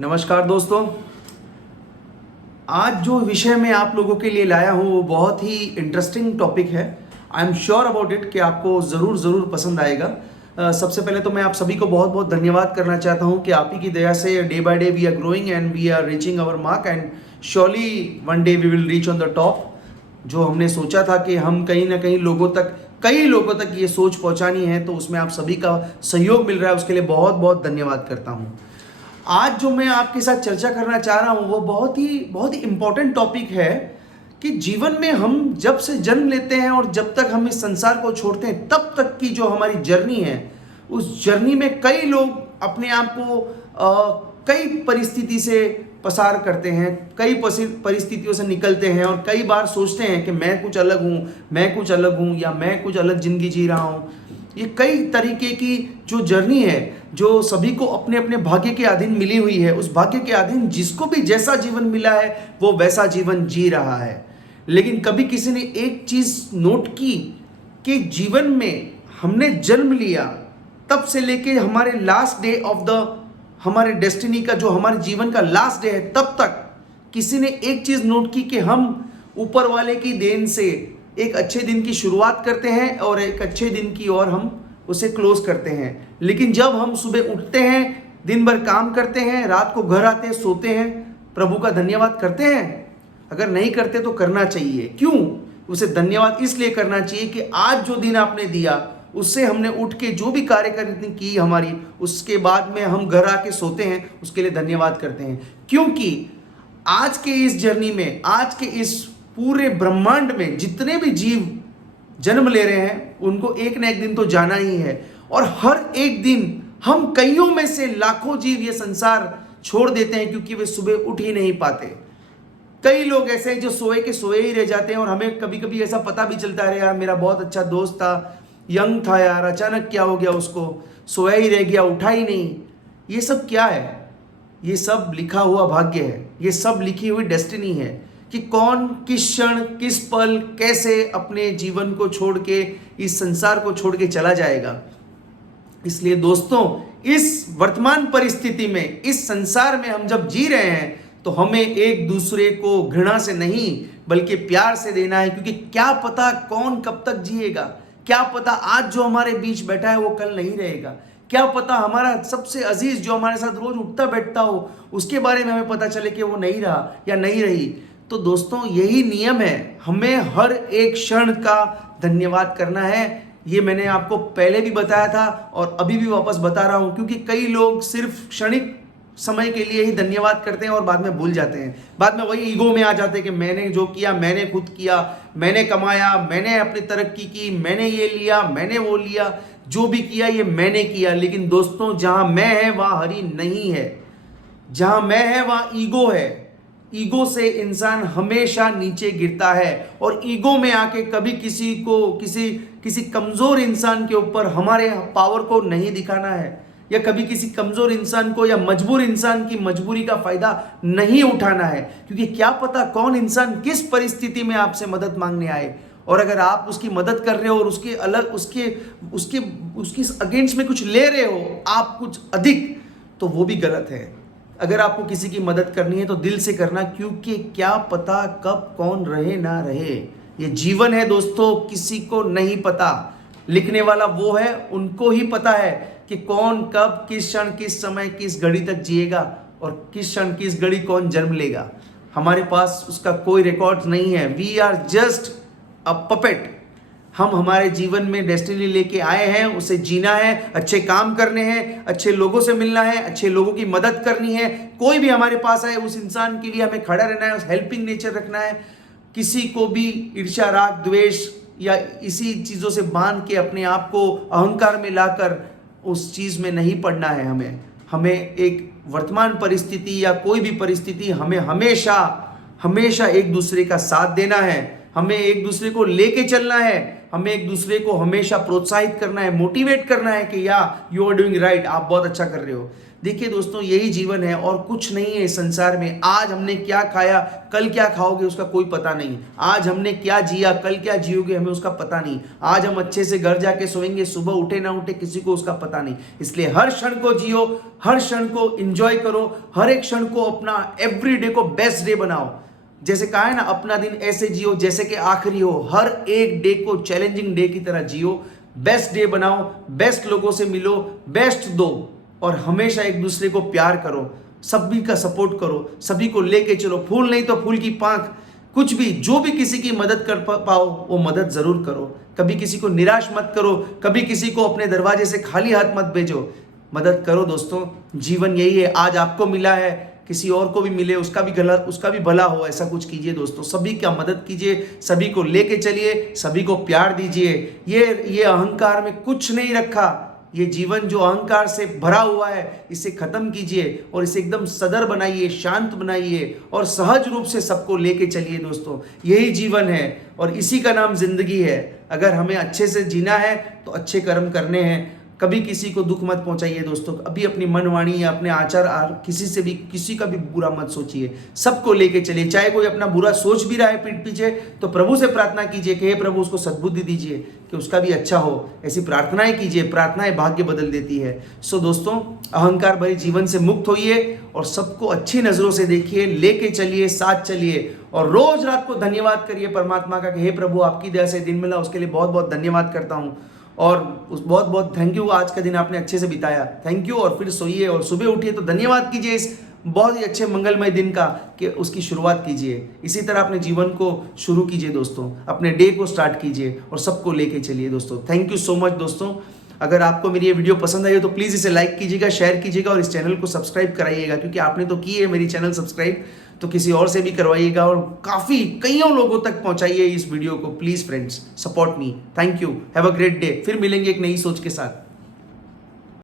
नमस्कार दोस्तों। आज जो विषय मैं आप लोगों के लिए लाया हूँ वो बहुत ही इंटरेस्टिंग टॉपिक है। I am sure about it कि आपको ज़रूर ज़रूर पसंद आएगा। सबसे पहले तो मैं आप सभी को बहुत बहुत धन्यवाद करना चाहता हूँ कि आप ही की दया से day by day we are growing and we are reaching our mark and surely one day we will reach on the top. जो हमने सोचा था कि हम कहीं ना कहीं कई लोगों तक ये सोच पहुंचानी है, तो उसमें आप सभी का सहयोग मिल रहा है, उसके लिए बहुत बहुत धन्यवाद करता हूँ। आज जो मैं आपके साथ चर्चा करना चाह रहा हूँ वो बहुत ही इम्पोर्टेंट टॉपिक है कि जीवन में हम जब से जन्म लेते हैं और जब तक हम इस संसार को छोड़ते हैं तब तक की जो हमारी जर्नी है, उस जर्नी में कई लोग अपने आप को कई परिस्थिति से पसार करते हैं, कई परिस्थितियों से निकलते हैं और कई बार सोचते हैं कि मैं कुछ अलग हूँ या मैं कुछ अलग जिंदगी जी रहा हूँ। ये कई तरीके की जो जर्नी है, जो सभी को अपने अपने भाग्य के अधीन मिली हुई है, उस भाग्य के अधीन जिसको भी जैसा जीवन मिला है वो वैसा जीवन जी रहा है। लेकिन कभी किसी ने एक चीज नोट की कि जीवन में हमने जन्म लिया तब से लेके हमारे लास्ट डे ऑफ द हमारे डेस्टिनी का, जो हमारे जीवन का लास्ट डे है, तब तक किसी ने एक चीज नोट की कि हम ऊपर वाले की देन से एक अच्छे दिन की शुरुआत करते हैं और एक अच्छे दिन की ओर हम उसे क्लोज करते हैं। लेकिन जब हम सुबह उठते हैं, दिन भर काम करते हैं, रात को घर आते हैं, सोते हैं, प्रभु का धन्यवाद करते हैं? अगर नहीं करते तो करना चाहिए। क्यों? उसे धन्यवाद इसलिए करना चाहिए कि आज जो दिन आपने दिया उससे हमने उठ के जो भी कार्य करनी की हमारी, उसके बाद में हम घर आके सोते हैं, उसके लिए धन्यवाद करते हैं। क्योंकि आज के इस जर्नी में, आज के इस पूरे ब्रह्मांड में जितने भी जीव जन्म ले रहे हैं उनको एक ना एक दिन तो जाना ही है। और हर एक दिन हम कईयों में से लाखों जीव ये संसार छोड़ देते हैं क्योंकि वे सुबह उठ ही नहीं पाते। कई लोग ऐसे हैं जो सोए के सोए ही रह जाते हैं और हमें कभी कभी ऐसा पता भी चलता है, यार मेरा बहुत अच्छा दोस्त था, यंग था यार, अचानक क्या हो गया, उसको सोया ही रह गया, उठा ही नहीं। ये सब क्या है? ये सब लिखा हुआ भाग्य है, ये सब लिखी हुई डेस्टिनी है कि कौन किस क्षण किस पल कैसे अपने जीवन को छोड़ के, इस संसार को छोड़ के चला जाएगा। इसलिए दोस्तों, इस वर्तमान परिस्थिति में, इस संसार में हम जब जी रहे हैं तो हमें एक दूसरे को घृणा से नहीं बल्कि प्यार से देना है। क्योंकि क्या पता कौन कब तक जिएगा, क्या पता आज जो हमारे बीच बैठा है वो कल नहीं रहेगा, क्या पता हमारा सबसे अजीज जो हमारे साथ रोज उठता बैठता हो उसके बारे में हमें पता चले कि वो नहीं रहा या नहीं रही। तो दोस्तों, यही नियम है, हमें हर एक क्षण का धन्यवाद करना है। ये मैंने आपको पहले भी बताया था और अभी भी वापस बता रहा हूं, क्योंकि कई लोग सिर्फ क्षणिक समय के लिए ही धन्यवाद करते हैं और बाद में भूल जाते हैं। बाद में वही ईगो में आ जाते हैं कि मैंने जो किया मैंने खुद किया, मैंने कमाया, मैंने अपनी तरक्की की, मैंने ये लिया, मैंने वो लिया, जो भी किया ये मैंने किया। लेकिन दोस्तों, जहां मैं है वहां हरि नहीं है, जहां मैं है वहां ईगो है। ईगो से इंसान हमेशा नीचे गिरता है और ईगो में आके कभी किसी कमजोर इंसान के ऊपर हमारे पावर को नहीं दिखाना है, या कभी किसी कमजोर इंसान को या मजबूर इंसान की मजबूरी का फायदा नहीं उठाना है। क्योंकि क्या पता कौन इंसान किस परिस्थिति में आपसे मदद मांगने आए, और अगर आप उसकी मदद कर रहे हो और उसके अगेंस्ट में कुछ ले रहे हो आप कुछ अधिक, तो वो भी गलत है। अगर आपको किसी की मदद करनी है तो दिल से करना, क्योंकि क्या पता कब कौन रहे ना रहे। ये जीवन है दोस्तों, किसी को नहीं पता। लिखने वाला वो है, उनको ही पता है कि कौन कब किस क्षण किस समय किस घड़ी तक जिएगा और किस क्षण किस घड़ी कौन जन्म लेगा। हमारे पास उसका कोई रिकॉर्ड नहीं है। We are just a puppet. हम हमारे जीवन में डेस्टिनी लेके आए हैं, उसे जीना है, अच्छे काम करने हैं, अच्छे लोगों से मिलना है, अच्छे लोगों की मदद करनी है। कोई भी हमारे पास आए उस इंसान के लिए हमें खड़ा रहना है, उस हेल्पिंग नेचर रखना है। किसी को भी ईर्ष्या, राग, द्वेष या इसी चीज़ों से बांध के अपने आप को अहंकार में लाकर उस चीज़ में नहीं पड़ना है। हमें एक वर्तमान परिस्थिति या कोई भी परिस्थिति, हमें हमेशा एक दूसरे का साथ देना है, हमें एक दूसरे को लेके चलना है, हमें एक दूसरे को हमेशा प्रोत्साहित करना है, मोटिवेट करना है कि या यू आर डूइंग राइट, आप बहुत अच्छा कर रहे हो। देखिए दोस्तों, यही जीवन है और कुछ नहीं है इस संसार में। आज हमने क्या खाया, कल क्या खाओगे उसका कोई पता नहीं। आज हमने क्या जिया, कल क्या जियोगे हमें उसका पता नहीं। आज हम अच्छे से घर जाके सोएंगे, सुबह उठे ना उठे किसी को उसका पता नहीं। इसलिए हर क्षण को जियो, हर क्षण को एंजॉय करो, हर एक क्षण को अपना एवरी डे को बेस्ट डे बनाओ। जैसे कहा है ना, अपना दिन ऐसे जियो जैसे कि आखिरी हो। हर एक डे को चैलेंजिंग डे की तरह जियो, बेस्ट डे बनाओ, बेस्ट लोगों से मिलो, बेस्ट दो और हमेशा एक दूसरे को प्यार करो, सभी का सपोर्ट करो, सभी को लेके चलो। फूल नहीं तो फूल की पांख, कुछ भी जो भी किसी की मदद कर पाओ वो मदद जरूर करो। कभी किसी को निराश मत करो, कभी किसी को अपने दरवाजे से खाली हाथ मत भेजो। मदद करो दोस्तों, जीवन यही है। आज आपको मिला है, किसी और को भी मिले, उसका भी भला हो, ऐसा कुछ कीजिए दोस्तों। सभी का मदद कीजिए, सभी को लेके चलिए, सभी को प्यार दीजिए। ये अहंकार में कुछ नहीं रखा। ये जीवन जो अहंकार से भरा हुआ है, इसे खत्म कीजिए और इसे एकदम सदर बनाइए, शांत बनाइए और सहज रूप से सबको लेके चलिए दोस्तों। यही जीवन है और इसी का नाम जिंदगी है। अगर हमें अच्छे से जीना है तो अच्छे कर्म करने हैं। कभी किसी को दुख मत पहुंचाइए दोस्तों। अभी अपनी मनवाणी या अपने आचार किसी का भी बुरा मत सोचिए। सबको लेके चलिए। चाहे कोई अपना बुरा सोच भी रहा है पीठ पीछे, तो प्रभु से प्रार्थना कीजिए कि हे प्रभु उसको सद्बुद्धि दीजिए कि उसका भी अच्छा हो। ऐसी प्रार्थनाएं कीजिए, प्रार्थनाएं भाग्य बदल देती है। सो दोस्तों, अहंकार भरी जीवन से मुक्त होइए और सबको अच्छी नजरों से देखिए, लेके चलिए, साथ चलिए और रोज रात को धन्यवाद करिए परमात्मा का कि हे प्रभु आपकी दया से दिन मिला, उसके लिए बहुत बहुत धन्यवाद करता हूँ और बहुत बहुत थैंक यू। आज का दिन आपने अच्छे से बिताया, थैंक यू। और फिर सोइए और सुबह उठिए तो धन्यवाद कीजिए इस बहुत ही अच्छे मंगलमय दिन का कि उसकी शुरुआत कीजिए। इसी तरह अपने जीवन को शुरू कीजिए दोस्तों, अपने डे को स्टार्ट कीजिए और सबको लेके चलिए दोस्तों। थैंक यू सो मच दोस्तों। अगर आपको मेरी ये वीडियो पसंद आई हो तो प्लीज़ इसे लाइक कीजिएगा, शेयर कीजिएगा और इस चैनल को सब्सक्राइब कराइएगा, क्योंकि आपने तो की है मेरी चैनल सब्सक्राइब, तो किसी और से भी करवाइएगा और कईयों लोगों तक पहुंचाइए इस वीडियो को। Please friends, support me. Thank you, have a great day. फिर मिलेंगे एक नई सोच के साथ।